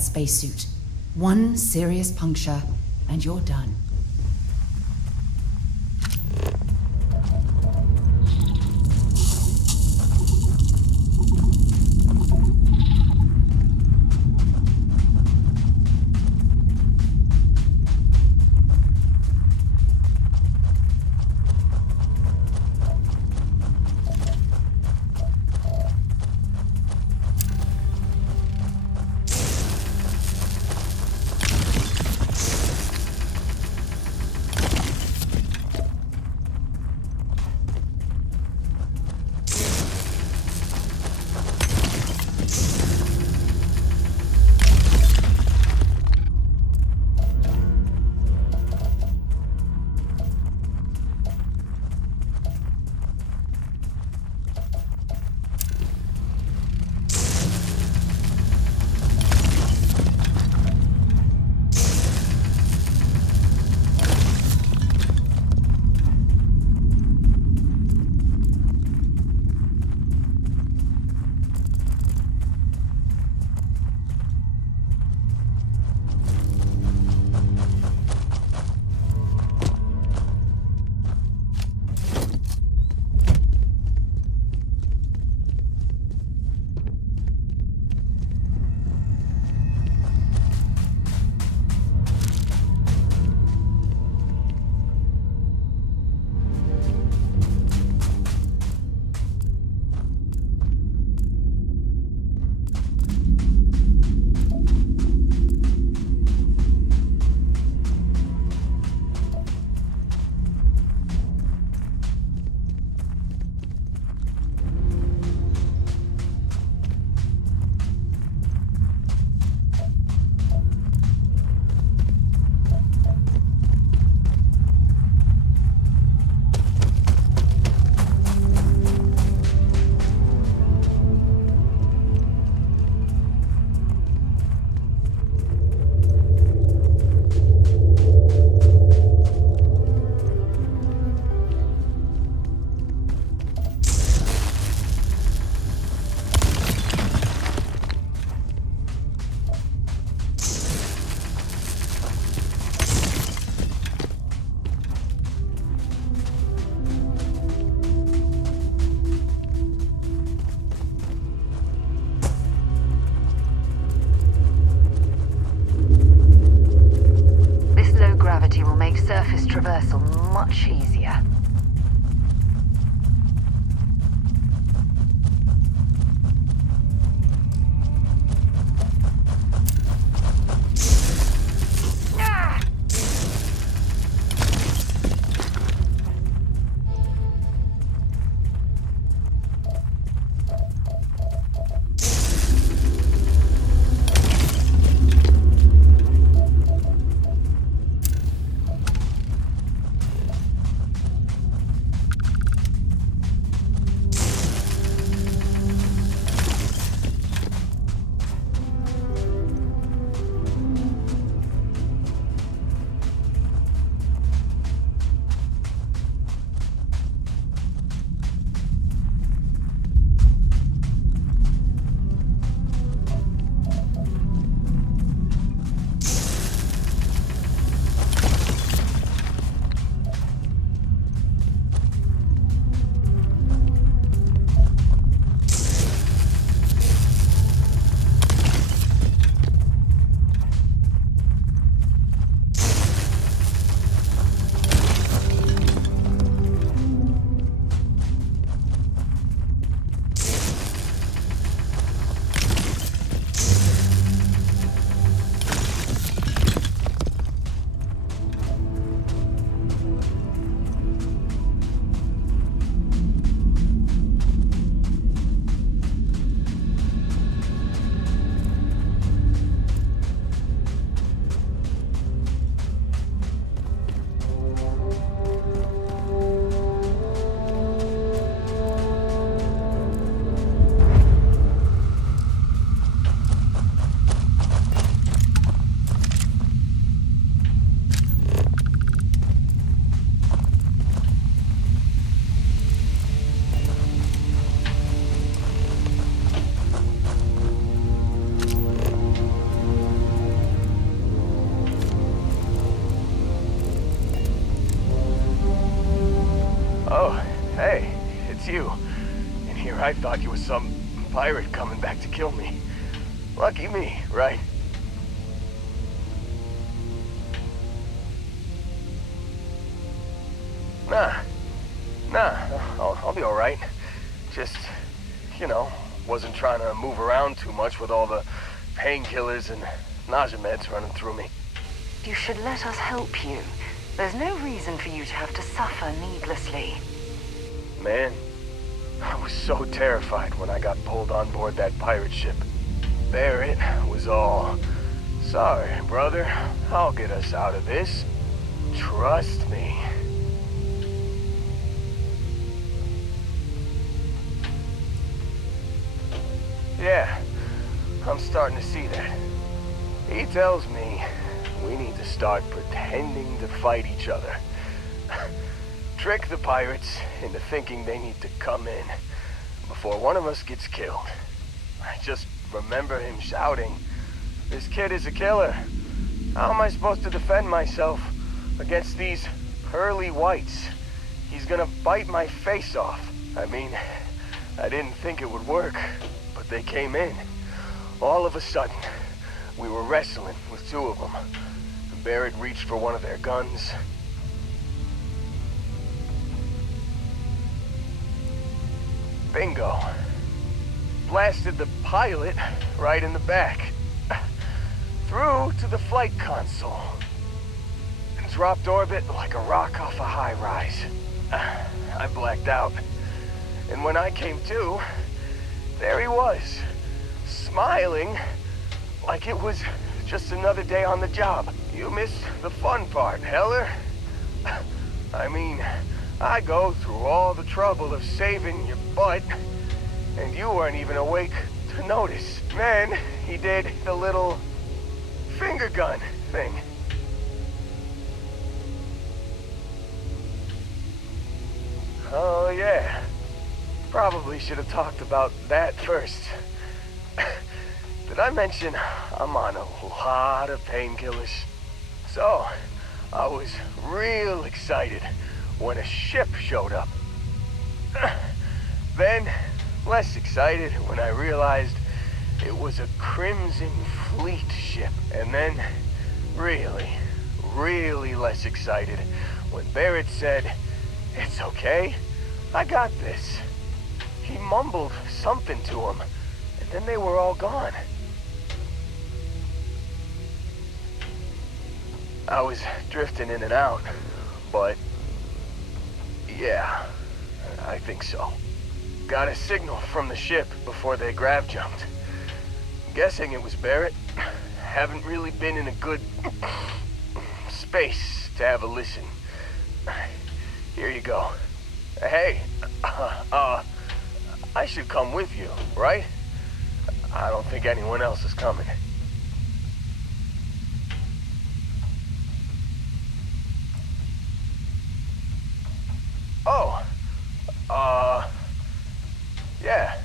Spacesuit. One serious puncture, and you're done. Surface traversal much easier. I thought you were some pirate coming back to kill me. Lucky me, right? Nah, I'll be alright. Just, wasn't trying to move around too much with all the painkillers and nausea meds running through me. You should let us help you. There's no reason for you to have to suffer needlessly. Man, I was so terrified when I got pulled on board that pirate ship. Barret was all, "Sorry, brother, I'll get us out of this. Trust me." Yeah, I'm starting to see that. He tells me we need to start pretending to fight each other. Trick the pirates into thinking they need to come in before one of us gets killed. I just remember him shouting, "This kid is a killer. How am I supposed to defend myself against these pearly whites? He's gonna bite my face off." I mean, I didn't think it would work, but they came in. All of a sudden, we were wrestling with two of them. Barret reached for one of their guns. Bingo. Blasted the pilot right in the back. Through to the flight console. And dropped orbit like a rock off a high rise. I blacked out. And when I came to, there he was, smiling like it was just another day on the job. You missed the fun part, Heller. I mean, I go through all the trouble of saving your butt, and you weren't even awake to notice. Then he did the little finger gun thing. Oh yeah, probably should have talked about that first. Did I mention I'm on a lot of painkillers? So, I was real excited when a ship showed up. Then, less excited when I realized it was a Crimson Fleet ship. And then, really less excited when Barret said, "It's okay, I got this." He mumbled something to him, and then they were all gone. I was drifting in and out, but yeah, I think so. Got a signal from the ship before they grav jumped. Guessing it was Barret. Haven't really been in a good space to have a listen. Here you go. Hey, I should come with you, right? I don't think anyone else is coming. Oh, yeah.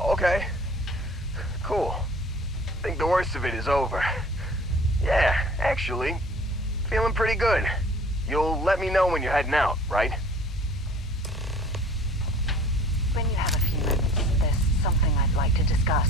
Okay. Cool. I think the worst of it is over. Yeah, actually, feeling pretty good. You'll let me know when you're heading out, right? When you have a few minutes, there's something I'd like to discuss.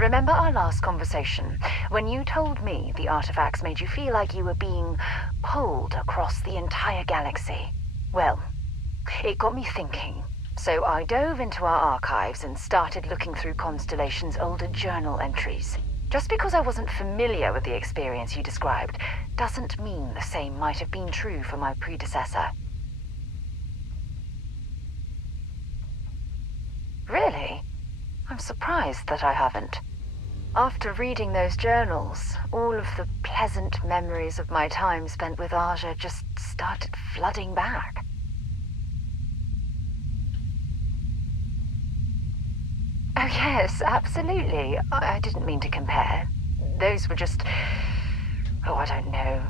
Remember our last conversation, when you told me the artifacts made you feel like you were being pulled across the entire galaxy? Well, it got me thinking. So I dove into our archives and started looking through Constellation's older journal entries. Just because I wasn't familiar with the experience you described doesn't mean the same might have been true for my predecessor. Really? I'm surprised that I haven't. After reading those journals, all of the pleasant memories of my time spent with Aja just started flooding back. Oh yes, absolutely. I didn't mean to compare. Those were just, oh, I don't know,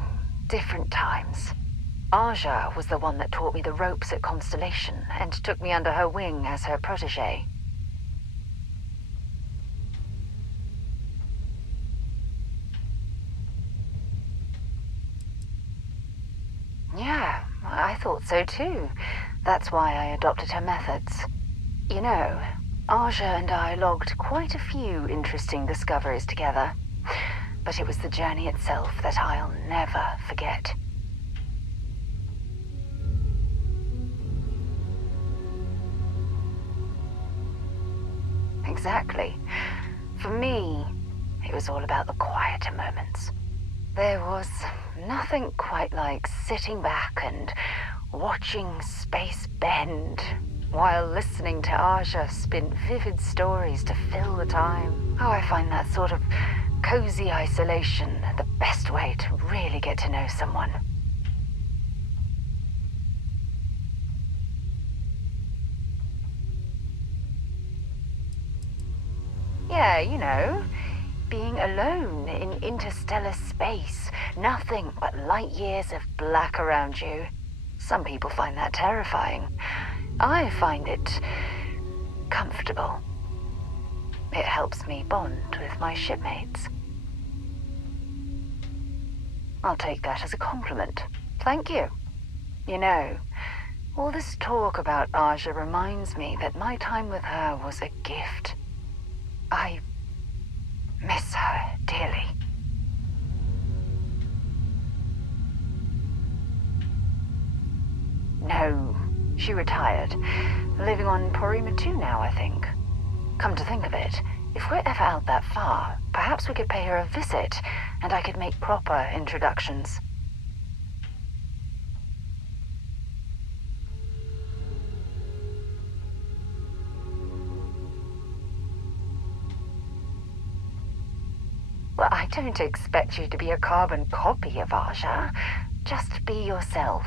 different times. Aja was the one that taught me the ropes at Constellation and took me under her wing as her protege. Yeah, I thought so too. That's why I adopted her methods. You know, Aja and I logged quite a few interesting discoveries together. But it was the journey itself that I'll never forget. Exactly. For me, it was all about the quieter moments. There was nothing quite like sitting back and watching space bend while listening to Aja spin vivid stories to fill the time. Oh, I find that sort of cozy isolation the best way to really get to know someone. Yeah, you know, being alone in interstellar space, nothing but light years of black around you. Some people find that terrifying. I find it comfortable. It helps me bond with my shipmates. I'll take that as a compliment. Thank you. You know, all this talk about Aja reminds me that my time with her was a gift. I miss her dearly. No, she retired. Living on Porima 2 now, I think. Come to think of it, if we're ever out that far, perhaps we could pay her a visit, and I could make proper introductions. Well, I don't expect you to be a carbon copy of Aja. Just be yourself.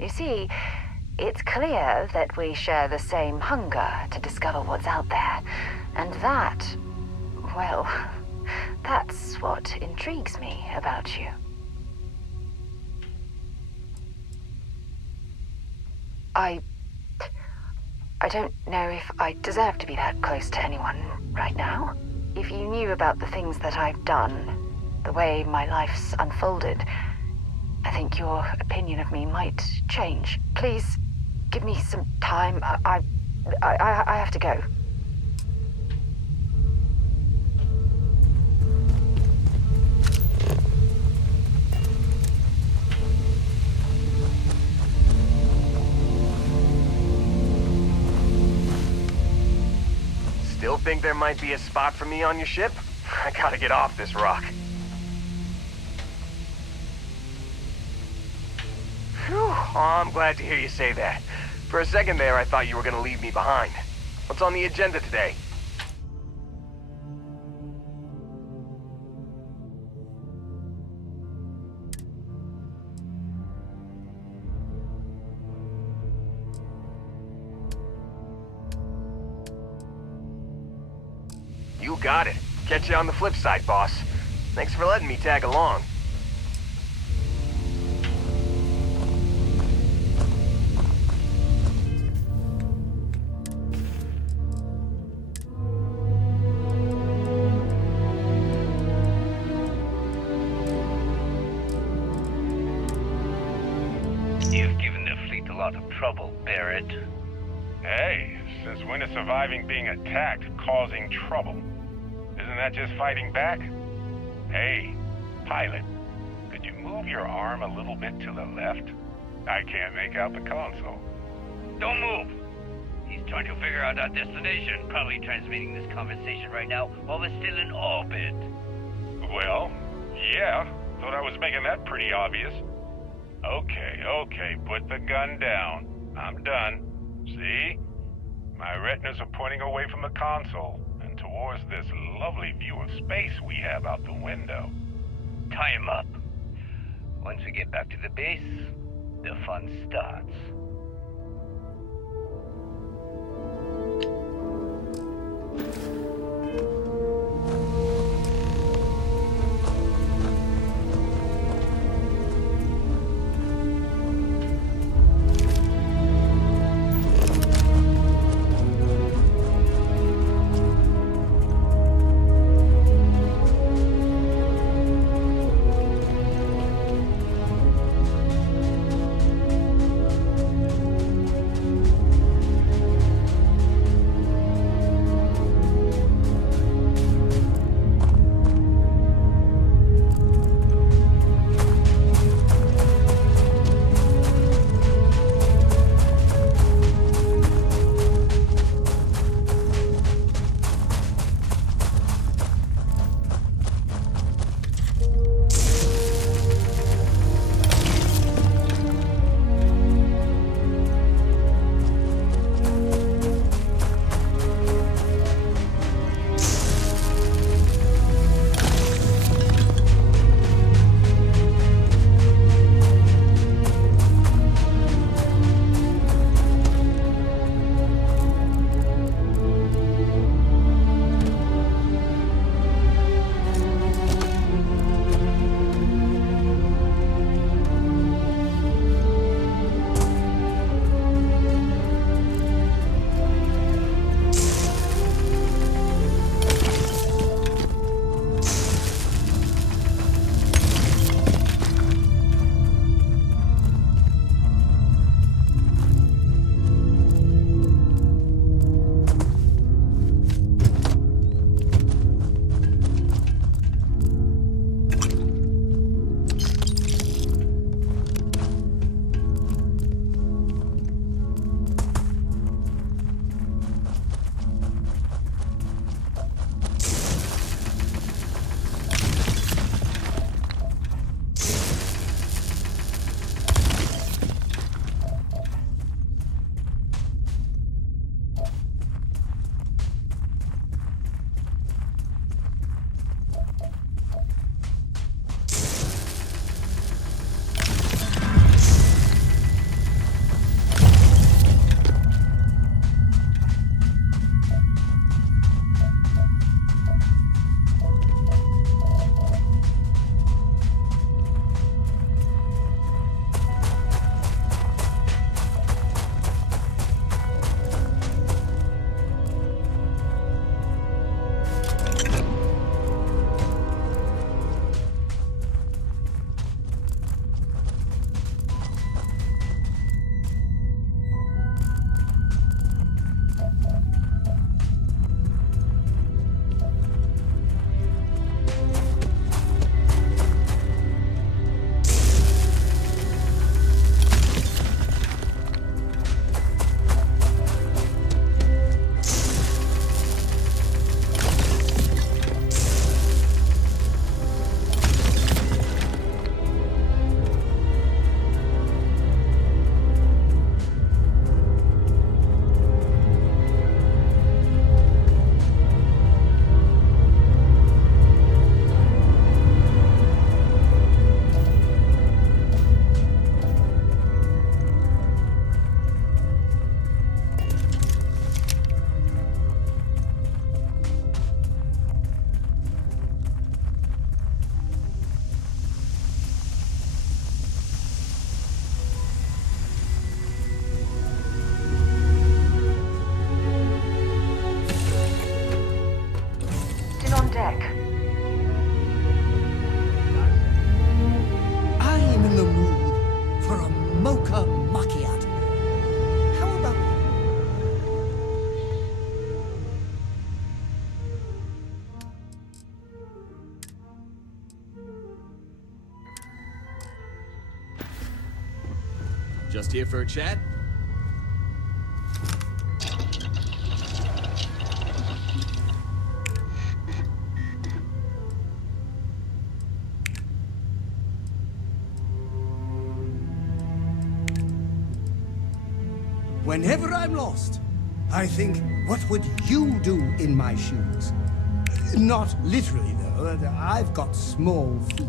You see, it's clear that we share the same hunger to discover what's out there. And that, well, that's what intrigues me about you. I don't know if I deserve to be that close to anyone right now. If you knew about the things that I've done, the way my life's unfolded, I think your opinion of me might change. Please, give me some time. I have to go. Still think there might be a spot for me on your ship? I gotta get off this rock. Whew, oh, I'm glad to hear you say that. For a second there, I thought you were gonna leave me behind. What's on the agenda today? You got it. Catch you on the flip side, boss. Thanks for letting me tag along. You've given the fleet a lot of trouble, Barret. Hey, since when is surviving being attacked causing trouble? Isn't that just fighting back? Hey, pilot, could you move your arm a little bit to the left? I can't make out the console. Don't move! He's trying to figure out our destination. Probably transmitting this conversation right now while we're still in orbit. Well, yeah, thought I was making that pretty obvious. Okay, put the gun down. I'm done. See? My retinas are pointing away from the console, and towards this lovely view of space we have out the window. Tie him up. Once we get back to the base, the fun starts. Just here for a chat? Whenever I'm lost, I think, what would you do in my shoes? Not literally, though. I've got small feet.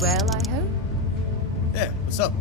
Well, I hope. Yeah, what's up?